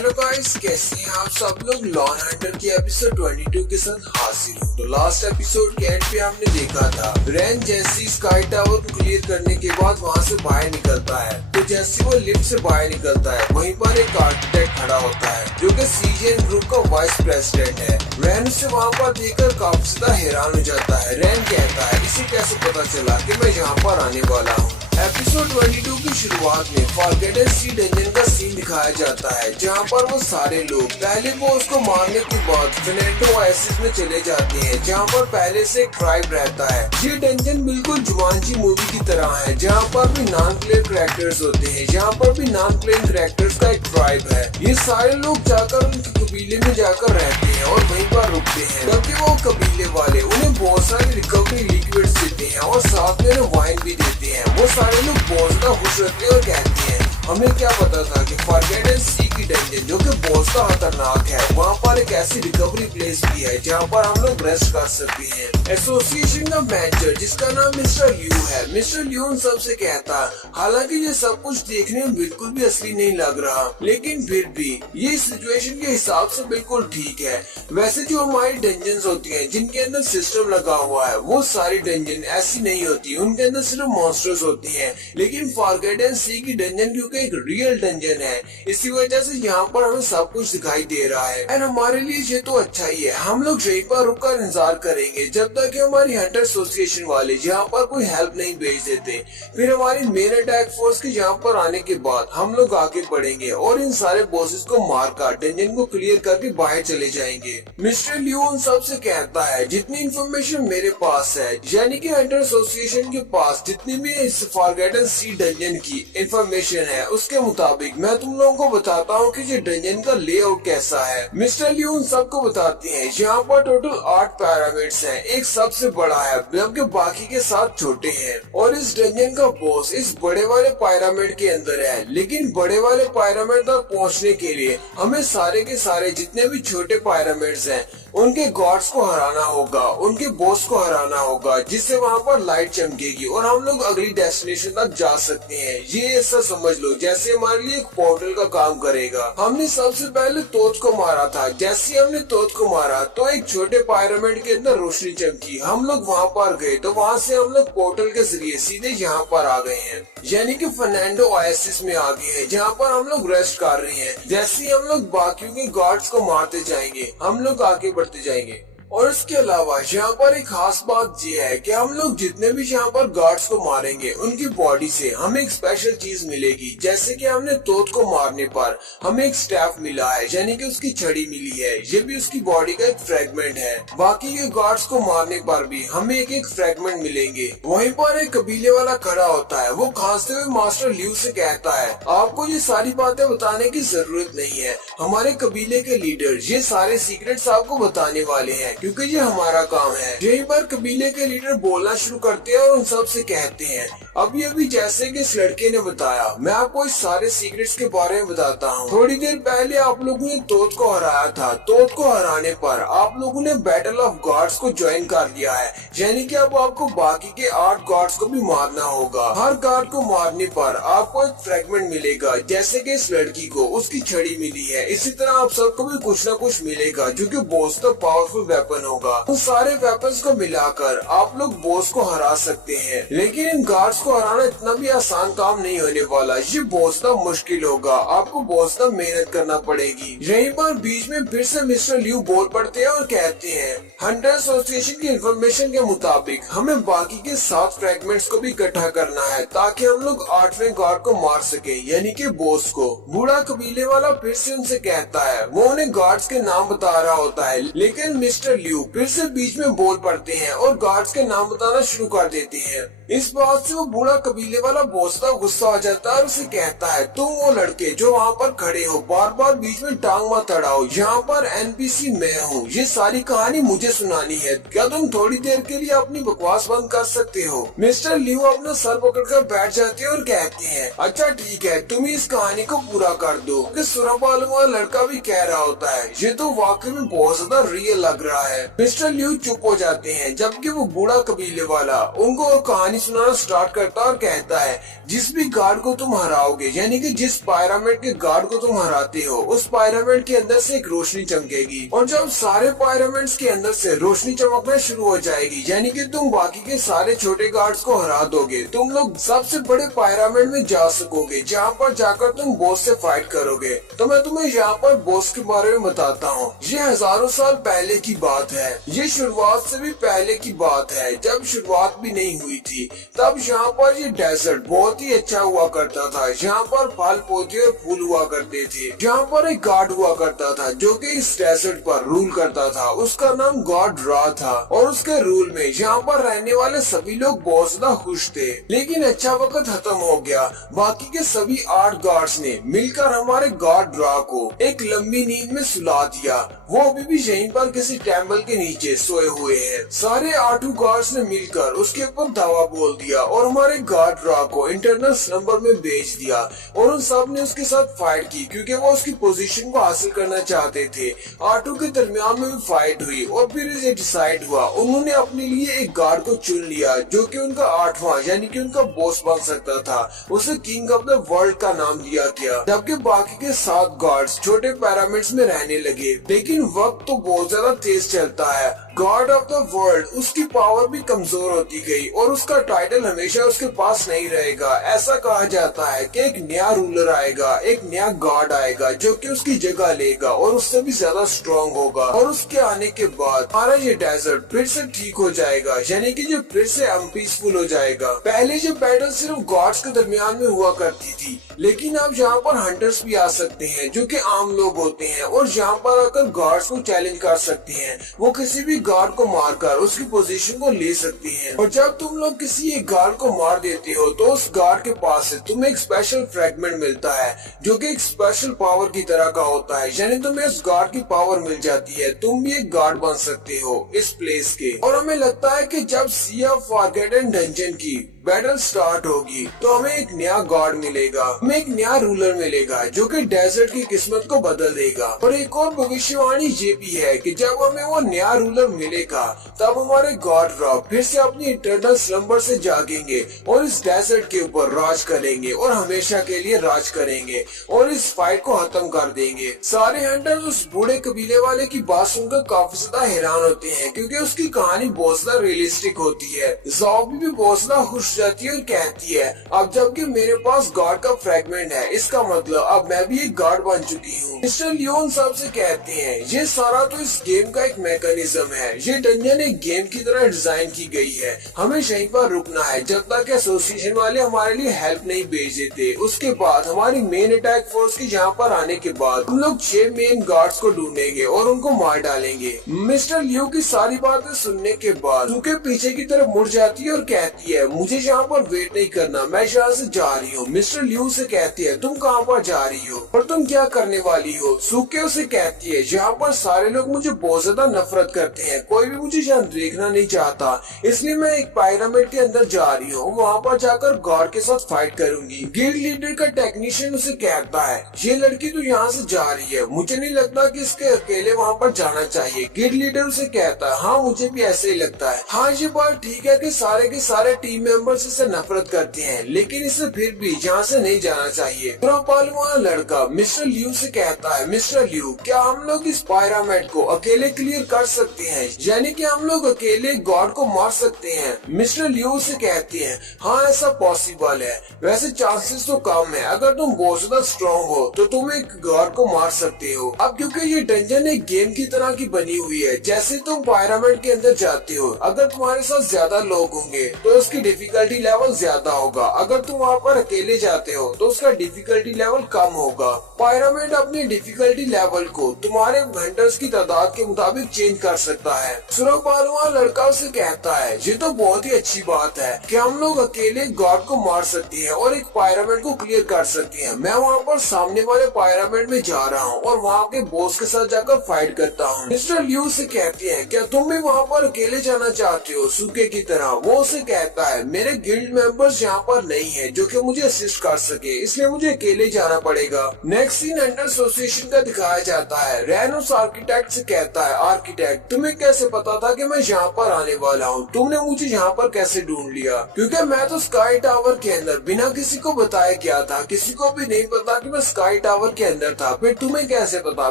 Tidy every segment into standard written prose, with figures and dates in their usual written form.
Hello guys, कैसे हैं आप सब लोग। लॉ एंड ऑर्डर की एपिसोड 22 के साथ हाजिर हूँ। तो लास्ट एपिसोड के एंड पे हमने देखा था रैन जैसी स्काई टावर को क्लियर करने के बाद वहाँ से बाहर निकलता है। तो जैसे वो लिफ्ट से बाहर निकलता है वहीं पर एक आर्किटेक्ट खड़ा होता है जो कि सीजीएन ग्रुप का वाइस प्रेसिडेंट है। रैन उसे वहाँ पर देखकर काफी ज्यादा हैरान हो जाता है। रैन कहता है इसे कैसे पता चला कि मैं यहाँ पर आने वाला हूँ। एपिसोड 22 की शुरुआत में फॉरगेटन सी डंजन का सीन दिखाया जाता है जहां पर वो सारे लोग पहले वो उसको मारने के बाद फेर्नांडो ओएसिस में चले जाते हैं जहां पर पहले से एक ट्राइब रहता है। ये डंजन बिल्कुल जुमांजी मूवी की तरह है जहां पर भी नॉन प्लेयर कैरेक्टर्स होते हैं। जहां पर भी नॉन प्लेइंग कैरेक्टर्स का एक ट्राइब है। ये सारे लोग जाकर उनके कबीले में जाकर रहते हैं और वहीं पर रुकते हैं क्योंकि वो कबीले वाले उन्हें बहुत सारे रिकवरी लिक्विड्स देते हैं और साथ में उन्हें वाइन भी देते हैं। वो सारे लोग बहुत ज्यादा खुश रहते हैं और कहते हैं हमें क्या पता था कि फॉरगेटन सी की डंजन जो कि बहुत ज्यादा खतरनाक है वहाँ पर एक ऐसी रिकवरी प्लेस भी है जहाँ पर हम लोग रेस्ट कर सकते हैं। एसोसिएशन का मैनेजर जिसका नाम मिस्टर ल्यू है, मिस्टर ल्यू उन सबसे कहता हालांकि ये सब कुछ देखने में बिल्कुल भी असली नहीं लग रहा लेकिन फिर भी ये सिचुएशन के हिसाब से बिल्कुल ठीक है। वैसे जो हमारी डंजन होती है जिनके अंदर सिस्टम लगा हुआ है वो सारी डंजन ऐसी नहीं होती, उनके अंदर सिर्फ मॉन्स्टर्स होती हैं। लेकिन फॉरगेटन सी की डंजन क्योंकि एक रियल डंजन है इसी वजह से यहाँ पर हमें सब कुछ दिखाई दे रहा है और हमारे लिए ये तो अच्छा ही है। हम लोग यहीं पर रुककर इंतजार करेंगे जब तक कि हमारी हंटर एसोसिएशन वाले यहाँ पर कोई हेल्प नहीं भेज देते। फिर हमारी मेन अटैक फोर्स के यहाँ पर आने के बाद हम लोग आगे बढ़ेंगे और इन सारे बॉसेस को मारकर डंजन को क्लियर करके बाहर चले जाएंगे। मिस्टर ल्यू उन सबसे कहता है जितनी इन्फॉर्मेशन मेरे पास है यानी कि हंटर एसोसिएशन के पास जितनी भी इस फॉरगेटन सी डंजन की इंफॉर्मेशन है उसके मुताबिक मैं तुम लोगों को बताता हूँ कि ये डंजन का लेआउट कैसा है। मिस्टर ल्यू उन सबको बताते हैं यहाँ पर टोटल 8 पिरामिड्स हैं। एक सबसे बड़ा है जबकि बाकी के 7 छोटे हैं और इस डंजन का बॉस इस बड़े वाले पिरामिड के अंदर है। लेकिन बड़े वाले पिरामिड तक पहुँचने के लिए हमें सारे के सारे जितने भी छोटे पिरामिड्स हैं उनके गॉड्स को हराना होगा, उनके बॉस को हराना होगा जिससे वहाँ पर लाइट चमकेगी और हम लोग अगली डेस्टिनेशन तक जा सकते हैं। ये ऐसा समझ लो जैसे हमारे लिए एक पोर्टल का काम करेगा। हमने सबसे पहले तोत को मारा था। जैसे हमने तोत को मारा तो एक छोटे पिरामिड के अंदर रोशनी चमकी। हम लोग वहाँ पर गए तो वहाँ से हम लोग पोर्टल के जरिए सीधे यहाँ पर आ गए हैं यानी कि फर्नांडो ओएसिस में आ गए हैं जहाँ पर हम लोग रेस्ट कर रहे हैं। जैसे ही हम लोग बाकियों के गॉड्स को मारते जाएंगे हम लोग आगे बढ़ते जाएंगे। और इसके अलावा यहाँ पर एक खास बात ये है कि हम लोग जितने भी यहाँ पर गार्ड्स को मारेंगे उनकी बॉडी से हमें एक स्पेशल चीज मिलेगी। जैसे कि हमने तोत को मारने पर हमें एक स्टैफ मिला है यानी कि उसकी छड़ी मिली है, ये भी उसकी बॉडी का एक फ्रेगमेंट है। बाकी के गार्ड्स को मारने पर भी हमें एक फ्रेगमेंट मिलेंगे। वहीं पर एक कबीले वाला खड़ा होता है, वो खांसते हुए मास्टर ल्यू से कहता है आपको ये सारी बातें बताने की जरूरत नहीं है, हमारे कबीले के लीडर ये सारे सीक्रेट्स आपको बताने वाले हैं क्योंकि ये हमारा काम है। यहीं पर कबीले के लीडर बोलना शुरू करते हैं और उन सब से कहते हैं अभी जैसे कि इस लड़के ने बताया मैं आपको इस सारे सीक्रेट्स के बारे में बताता हूँ। थोड़ी देर पहले आप लोगों ने तोत को हराया था। तोत को हराने पर आप लोगों ने बैटल ऑफ गॉड्स को ज्वाइन कर लिया है यानी कि अब आपको बाकी के 8 गॉड्स को भी मारना होगा। हर गार्ड को मारने पर आपको एक फ्रेगमेंट मिलेगा जैसे कि इस लड़की को उसकी छड़ी मिली है। इसी तरह आप सबको भी कुछ न कुछ मिलेगा जो कि बहुत पावरफुल वेपन होगा। उन सारे वेपन्स को मिलाकर आप लोग बॉस को हरा सकते हैं। लेकिन इन गार्ड्स को हराना इतना भी आसान काम नहीं होने वाला, ये बहुत मुश्किल होगा। आपको बहुत मेहनत करना पड़ेगी। यहीं पर बीच में फिर से मिस्टर ल्यू बोल पड़ते हैं और कहते हैं हंटर एसोसिएशन की इंफॉर्मेशन के मुताबिक हमें बाकी के 7 फ्रेगमेंट्स को भी इकट्ठा करना है ताकि हम लोग 8वें गार्ड को मार सके यानी कि बॉस को। बूढ़ा कबीले वाला फिर से उनसे कहता है, वो उन्हें गार्ड्स के नाम बता रहा होता है लेकिन मिस्टर ल्यू फिर से बीच में बोल पड़ते हैं और गार्ड्स के नाम बताना शुरू कर देते हैं। इस बात से वो बूढ़ा कबीले वाला बहुत गुस्सा हो जाता है और उसे कहता है तुम वो लड़के जो वहाँ पर खड़े हो बार बार बीच में टांग मत अड़ाओ, यहाँ पर एनपीसी मैं हूँ, ये सारी कहानी मुझे सुनानी है, क्या तुम थोड़ी देर के लिए अपनी बकवास बंद कर सकते हो। मिस्टर ल्यू अपना सर पकड़कर बैठ जाते हैं और कहते हैं अच्छा ठीक है तुम इस कहानी को पूरा कर दो। सुरपाल वाला लड़का भी कह रहा होता है ये तो वाकई में बहुत ज्यादा रियल लग रहा है। मिस्टर ल्यू चुप हो जाते हैं जबकि वो बूढ़ा कबीले वाला उनको कहानी सुनाना स्टार्ट करता है और कहता है जिस भी गार्ड को तुम हराओगे, यानी कि जिस पायरामिड के गार्ड को तुम हराते हो, उस पायरामिड के अंदर से एक रोशनी चमकेगी। और जब सारे पायरामिड्स के अंदर से रोशनी चमकना शुरू हो जाएगी, यानी कि तुम बाकी के सारे छोटे गार्ड्स को हरा दोगे, तुम लोग सबसे बड़े पायरामिड में जा सकोगे, जहाँ पर जाकर तुम बॉस से फाइट करोगे। तो मैं तुम्हें यहाँ पर बॉस के बारे में बताता हूँ। ये हजारों साल पहले की बात है, ये शुरुआत से भी पहले की बात है। जब शुरुआत भी नहीं हुई थी, तब यहाँ पर ये डेजर्ट बहुत ही अच्छा हुआ करता था। यहाँ पर फल पौधे और फूल हुआ करते थे। यहाँ पर एक गार्ड हुआ करता था जो कि इस डेजर्ट पर रूल करता था। उसका नाम गॉड रा था और उसके रूल में यहाँ पर रहने वाले सभी लोग बहुत ज्यादा खुश थे। लेकिन अच्छा वक्त खत्म हो गया। बाकी के सभी 8 गार्ड्स ने मिलकर हमारे गॉड रा को एक लंबी नींद में सुला दिया। वो अभी भी यहीं पर किसी टेम्पल के नीचे सोए हुए हैं। सारे 8 गार्ड्स ने मिलकर उसके ऊपर धावा बोल दिया और हमारे गार्ड रा को इंटरनल स्लंबर में भेज दिया। और उन सब ने उसके साथ फाइट की क्योंकि वो उसकी पोजीशन को हासिल करना चाहते थे। 8 के दरमियान में भी फाइट हुई और फिर ये डिसाइड हुआ, उन्होंने अपने लिए एक गार्ड को चुन लिया जो कि उनका 8वां यानी कि उनका बॉस बन सकता था। उसे किंग ऑफ द वर्ल्ड का नाम दिया गया। जबकि बाकी के 7 गार्ड्स छोटे पिरामिड्स में रहने लगे। लेकिन वक्त तो बहुत ज्यादा तेज चलता है। गॉड ऑफ द वर्ल्ड, उसकी पावर भी कमजोर होती गई और उसका टाइटल हमेशा उसके पास नहीं रहेगा। ऐसा कहा जाता है कि एक नया रूलर आएगा, एक नया गॉड आएगा जो कि उसकी जगह लेगा और उससे भी ज्यादा स्ट्रॉन्ग होगा। और उसके आने के बाद हमारा ये डेजर्ट फिर से ठीक हो जाएगा, यानी कि जो फिर से अनपीसफुल हो जाएगा। पहले जो बैटल सिर्फ गॉड्स के दरमियान में हुआ करती थी, लेकिन अब यहाँ पर हंटर्स भी आ सकते हैं जो कि आम लोग होते हैं और यहाँ पर आकर गॉड्स को चैलेंज कर सकते हैं। वो किसी भी गार्ड को मारकर उसकी पोजीशन को ले सकती हैं। और जब तुम लोग किसी एक गार्ड को मार देते हो तो उस गार्ड के पास से तुम्हें एक स्पेशल फ्रैगमेंट मिलता है जो कि एक स्पेशल पावर की तरह का होता है, यानी तुम्हें उस गार्ड की पावर मिल जाती है। तुम भी एक गार्ड बन सकते हो इस प्लेस के। और हमें लगता है कि जब सी ऑफ फॉरगॉटन डंजन की बैटल स्टार्ट होगी तो हमें एक नया गॉड मिलेगा, हमें एक नया रूलर मिलेगा जो कि डेजर्ट की किस्मत को बदल देगा। और एक और भविष्यवाणी ये भी है कि जब हमें वो नया रूलर मिलेगा तब हमारे गॉड रा फिर से अपनी इंटरनल स्लंबर से जागेंगे और इस डेजर्ट के ऊपर राज करेंगे और हमेशा के लिए राज करेंगे और इस फाइट को खत्म कर देंगे। सारे हंटर्स उस बूढ़े कबीले वाले की बात सुनकर काफी ज्यादा हैरान होते हैं क्योंकि उसकी कहानी बहुत ज्यादा रियलिस्टिक होती है। ज़ॉम्बी भी बहुत ज्यादा खुश जाती है और कहती है अब जबकि मेरे पास गॉड का फ्रैगमेंट है, इसका मतलब अब मैं भी एक गॉड बन चुकी हूँ। मिस्टर लियोन सबसे कहते हैं ये सारा तो इस गेम का एक मैकेनिज्म है, ये डंजन एक गेम की तरह डिजाइन की गई है। हमें यहीं पर रुकना है जब तक एसोसिएशन वाले हमारे लिए हेल्प नहीं भेज देते। उसके बाद हमारी मेन अटैक फोर्स के यहाँ पर आने के बाद हम लोग 6 मेन गार्ड्स को ढूंढेंगे और उनको मार डालेंगे। मिस्टर लियो की सारी बातें सुनने के बाद सूके पीछे की तरफ मुड़ जाती है और कहती है मुझे यहाँ पर वेट नहीं करना, मैं यहाँ से जा रही हूँ। मिस्टर लियो से कहती है तुम कहाँ पर जा रही हो और तुम क्या करने वाली हो। सूके उसे कहती है यहाँ पर सारे लोग मुझे बहुत ज्यादा नफरत करते हैं, कोई भी मुझे यहाँ देखना नहीं चाहता, इसलिए मैं एक पिरामिड के अंदर जा रही हूँ, वहाँ पर जाकर गॉड के साथ फाइट करूंगी। गिल्ड लीडर का टेक्नीशियन उसे कहता है ये लड़की तो यहाँ से जा रही है, मुझे नहीं लगता कि इसके अकेले वहाँ पर जाना चाहिए। गिल्ड लीडर उसे कहता है हाँ मुझे भी ऐसे ही लगता है। हाँ ये बात ठीक है कि सारे के सारे टीम मेंबर्स इससे नफरत करते हैं, लेकिन इसे फिर भी यहाँ से नहीं जाना चाहिए। पालू वाला लड़का मिस्टर लियू से कहता है मिस्टर लियू क्या हम लोग इस पिरामिड को अकेले क्लियर कर सकते हैं, यानी कि हम लोग अकेले गॉड को मार सकते हैं। मिस्टर लियू से कहते हैं हाँ ऐसा पॉसिबल है, वैसे चांसेस तो कम है, अगर तुम बहुत ज्यादा स्ट्रॉन्ग हो तो तुम एक गॉड को मार सकते हो। अब क्योंकि ये डंजन एक गेम की तरह की बनी हुई है, जैसे तुम पिरामिड के अंदर जाते हो, अगर तुम्हारे साथ ज्यादा लोग होंगे तो उसकी डिफिकल्टी लेवल ज्यादा होगा, अगर तुम वहाँ पर अकेले जाते हो तो उसका डिफिकल्टी लेवल कम होगा। पिरामिड अपनी डिफिकल्टी लेवल को तुम्हारे हंटर्स की तादाद के मुताबिक चेंज कर सकता है। सुरपालुआ लड़का उसे कहता है ये तो बहुत ही अच्छी बात है कि हम लोग अकेले गॉड को मार सकते हैं और एक पिरामिड को क्लियर कर सकते हैं। मैं वहाँ पर सामने वाले पिरामिड में जा रहा हूँ और वहाँ के बॉस के साथ जाकर फाइट करता हूँ। मिस्टर लियू से कहते हैं क्या तुम भी वहाँ पर अकेले जाना चाहते हो सूखे की तरह। वो उसे कहता है मेरे मेरे गिल्ड मेंबर्स यहाँ पर नहीं है जो कि मुझे असिस्ट कर सके, इसलिए मुझे अकेले जाना पड़ेगा। नेक्स्ट सीन अंडर एसोसिएशन का दिखाया जाता है। रैन उस आर्किटेक्ट से कहता है, आर्किटेक्ट तुम्हें कैसे पता था कि मैं यहाँ पर आने वाला हूँ? तुमने मुझे यहाँ पर कैसे ढूंढ लिया? क्योंकि मैं तो स्काई टावर के अंदर बिना किसी को बताया गया था, किसी को भी नहीं पता कि मैं स्काई टावर के अंदर था। फिर तुम्हें कैसे पता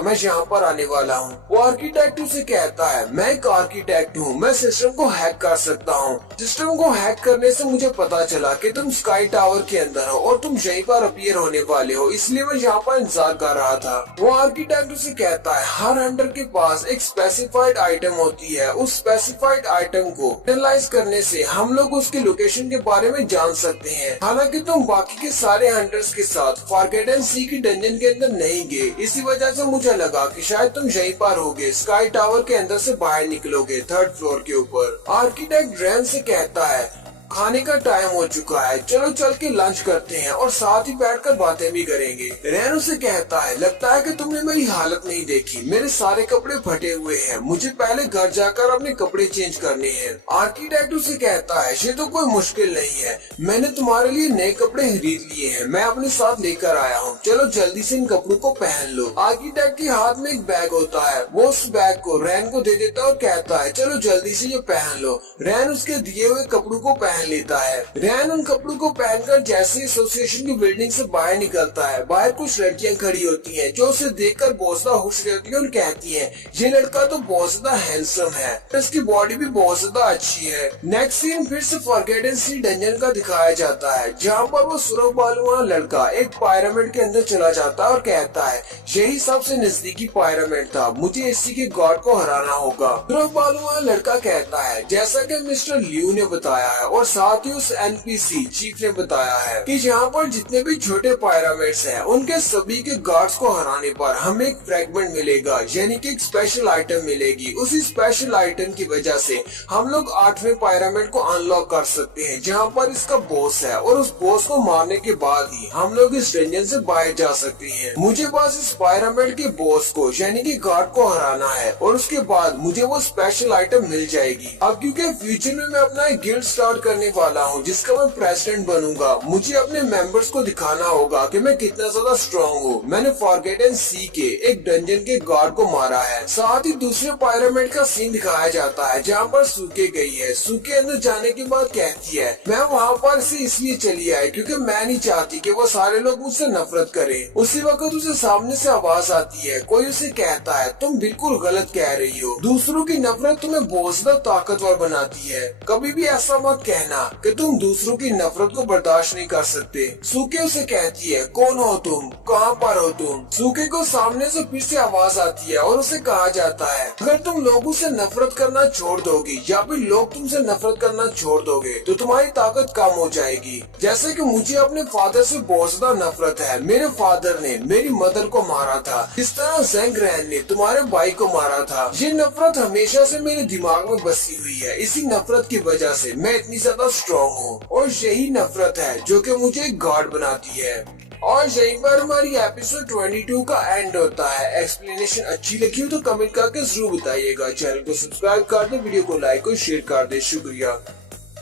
मैं यहाँ पर आने वाला हूँ? वो आर्किटेक्ट उसे कहता है, मैं एक आर्किटेक्ट हूँ, मैं सिस्टम को हैक कर सकता हूँ। सिस्टम को हैक करने से मुझे पता चला कि तुम स्काई टावर के अंदर हो और तुम यहीं पर अपीयर होने वाले हो, इसलिए मैं यहाँ पर इंतजार कर रहा था। वो आर्किटेक्ट उसे कहता है, हर हंटर के पास एक स्पेसिफाइड आइटम होती है, उस स्पेसिफाइड आइटम को एनालाइज करने से हम लोग उसके लोकेशन के बारे में जान सकते हैं। हालांकि तुम बाकी के सारे हंटर्स के साथ फॉरगेटन सी की डंजन के अंदर नहीं गए, इसी वजह से मुझे लगा कि शायद तुम यहीं पर होगे, स्काई टावर के अंदर से बाहर निकलोगे 3rd फ्लोर के ऊपर। आर्किटेक्ट रैन से कहता है, खाने का टाइम हो चुका है, चलो चल के लंच करते हैं और साथ ही बैठकर बातें भी करेंगे। रैन उसे कहता है, लगता है कि तुमने मेरी हालत नहीं देखी, मेरे सारे कपड़े फटे हुए हैं, मुझे पहले घर जाकर अपने कपड़े चेंज करने हैं। आर्किटेक्ट उसे कहता है, ये तो कोई मुश्किल नहीं है, मैंने तुम्हारे लिए नए कपड़े खरीद लिए हैं, मैं अपने साथ लेकर आया हूँ, चलो जल्दी से इन कपड़ों को पहन लो। आर्किटेक्ट के हाथ में एक बैग होता है, वो उस बैग को रैन को दे देता है और कहता है, चलो जल्दी से ये पहन लो। रैन उसके दिए हुए कपड़ों को पहन लेता है। रैन उन कपड़ों को पहनकर जैसे एसोसिएशन की बिल्डिंग से बाहर निकलता है, बाहर कुछ लड़कियां खड़ी होती हैं जो उसे देखकर बहुत ज्यादा खुश रहती है और कहती हैं, ये लड़का तो बहुत ज्यादा हैंडसम है, इसकी बॉडी भी बहुत ज्यादा अच्छी है। नेक्स्ट सीन फिर से फॉरगेटन सी डंजन का दिखाया जाता है, जहाँ पर वो सुरख बालू वाला लड़का एक पायरामिड के अंदर चला जाता है और कहता है, यही सबसे नजदीकी पायरामिड था, मुझे इसी के गॉड को हराना होगा। सुरख बालू वाला लड़का कहता है, जैसा कि मिस्टर लियू ने बताया है और साथ ही उस एनपीसी चीफ ने बताया है कि यहाँ पर जितने भी छोटे पायरामिड्स हैं, उनके सभी के गार्ड्स को हराने पर हमें एक फ्रैगमेंट मिलेगा, यानी कि एक स्पेशल आइटम मिलेगी। उसी स्पेशल आइटम की वजह से हम लोग 8वें पायरामिड को अनलॉक कर सकते हैं, जहाँ पर इसका बॉस है, और उस बॉस को मारने के बाद ही हम लोग इस डंजन से बाहर जा सकते हैं। मुझे बस इस पायरामिड के बॉस को यानी कि गार्ड को हराना है और उसके बाद मुझे वो स्पेशल आइटम मिल जाएगी। अब क्योंकि फ्यूचर में मैं अपना एक गिल्ड स्टार्ट करने वाला हूँ जिसका मैं प्रेसिडेंट बनूंगा, मुझे अपने मेंबर्स को दिखाना होगा कि मैं कितना ज्यादा स्ट्रॉन्ग हूँ। मैंने फॉरगेटन सी के एक डंजन के गार्ड को मारा है। साथ ही दूसरे पायरामिड का सीन दिखाया जाता है जहाँ पर सूखे गई है। सूखे अंदर जाने के बाद कहती है, मैं वहाँ पर से इसलिए चली आई क्योंकि मैं नहीं चाहती कि वो सारे लोग मुझसे नफरत करें। उसी वक्त उसे सामने से आवाज आती है, कोई उसे कहता है, तुम बिल्कुल गलत कह रही हो, दूसरों की नफरत तुम्हें बहुत ज्यादा ताकतवर बनाती है, कभी भी ऐसा मत कहना कि तुम दूसरों की नफरत को बर्दाश्त नहीं कर सकते। सूखे उसे कहती है, कौन हो तुम, कहाँ पर हो तुम? सूखे को सामने से फिर से आवाज आती है और उसे कहा जाता है, अगर तुम लोगों से नफरत करना छोड़ दोगी या फिर लोग तुमसे नफरत करना छोड़ दोगे तो तुम्हारी ताकत कम हो जाएगी। जैसे कि मुझे अपने फादर से बहुत ज्यादा नफरत है, मेरे फादर ने मेरी मदर को मारा था, इस तरह ज़ेंग रैन ने तुम्हारे भाई को मारा था। ये नफरत हमेशा से मेरे दिमाग में बसी हुई है, इसी नफरत की वजह से मैं इतनी ज्यादा स्ट्रॉन्ग हूँ और यही नफरत है जो कि मुझे एक गॉड बनाती है। और यहीं पर हमारी एपिसोड 22 का एंड होता है। एक्सप्लेनेशन अच्छी लगी हो तो कमेंट करके जरूर बताइएगा। चैनल को सब्सक्राइब कर दे, वीडियो को लाइक और शेयर कर दे। शुक्रिया।